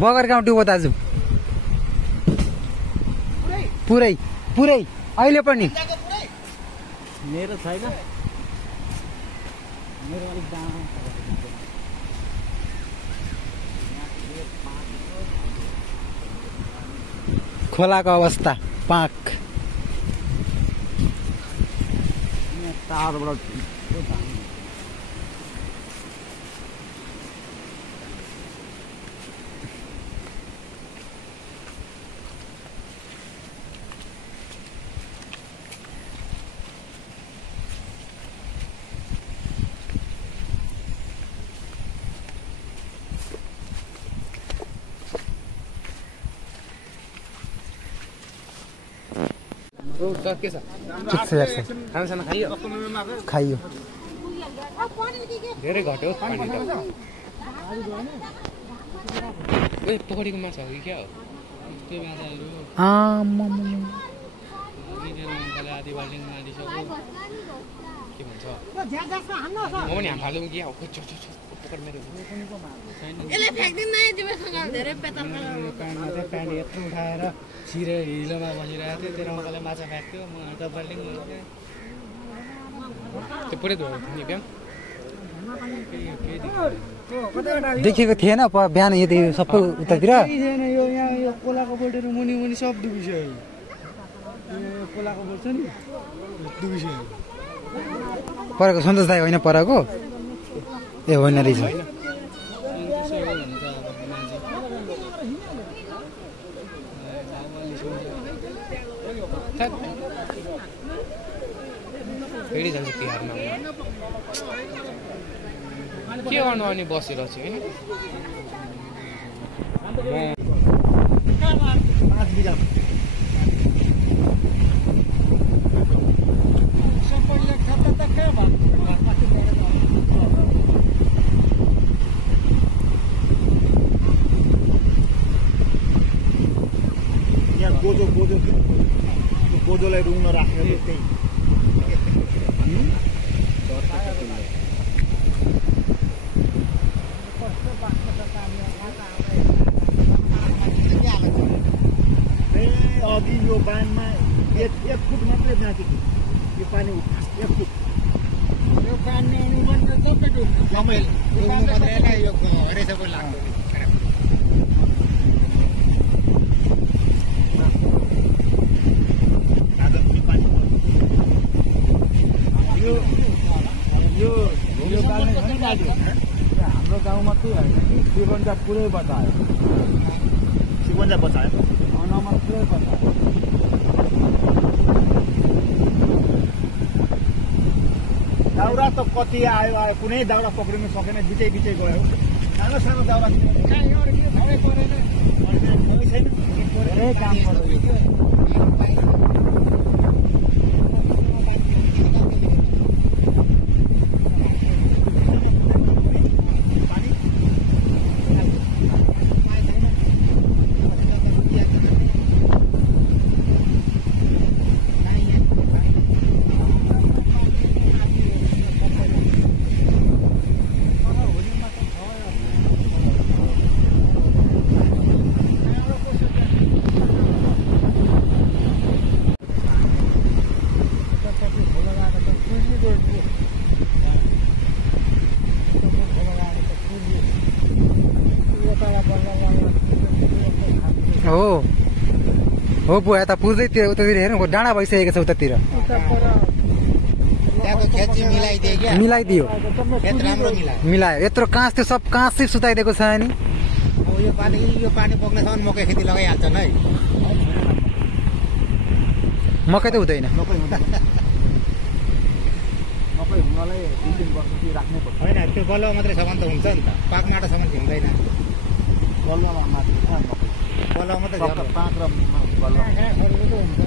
बगर गाउँ डुबो दाजु पुरै पुरै अहिले पनि मेरो छैन मेरो अलिक दाम खोलाको अवस्था पाक टाढोबाट ठिक छ यार खानासाना खाइयो खाइयो धेरै घट्यो पानी त ए पकडेको माछा हो कि क्या हो त्यो माछाहरू आधी बाल्टिङ मारिसक्यो के भन्छ म पनि हाम फाल्नु कि पकड मेरो यसले फ्याक्दिन नै तिमीसँग धेरै पेतर कानमा चाहिँ पानी यत्रो उठाएर छिरे हिलोमा बसिरहेको थियो तेरो अङ्कलले माछा फ्याँक्थ्यो म त बाल्टिङ त्यो पुरै धोयो नि बिहान देखेको थिएन बिहान यति सबै उतातिर यो यहाँ यो कोलाको बोल्टहरू मुनि मुनि सब डुबिसक्यो यो कोलाको बोल्ट छ नि डुबिसक्यो परेको सन्तोष दाई होइन परेको ए होइन रहेछ फेरि जान्छ तिहारमा के गर्नु अनि बसिरहेको छु गोजोलाई रुङ्न राखेर त्यही अघि यो बाँधमा 1 फुट मात्रै बाँकी थियो यो पानी 1 फुट यो पानी मात्रै सबै हाम्रो गाउँ मात्रै होइन कि शिवन्जा पुरै बचायो शिवन्जा बचायो अनमा पुरै बचायो दाउरा त कति आयो कुनै दाउरा पक्रिनु सकेन बिचै बिचै गयो सानो सानो दाउरा धेरै काम गर्यो हो बुवा यता पुर्दैतिर उतातिर हेर्नु डाँडा भइसकेको छ उतातिर मिलाइदियो मिलायो यत्रो काँस थियो सब काँस चाहिँ सुताइदिएको छ नि यो पानी बग्नेसम्म मकै खेती लगाइहाल्छन् है मकै त हुँदैन मकै हुनलाई 2-3 वर्ष राख्नै पर्छ होइन त्यो बलुवा मात्रै छ भने त हुन्छ नि त पाक माटोसम्म हुँदैन बलुवामा मात्र बलुवा मात्रै पाक र बलुवा हुन्छ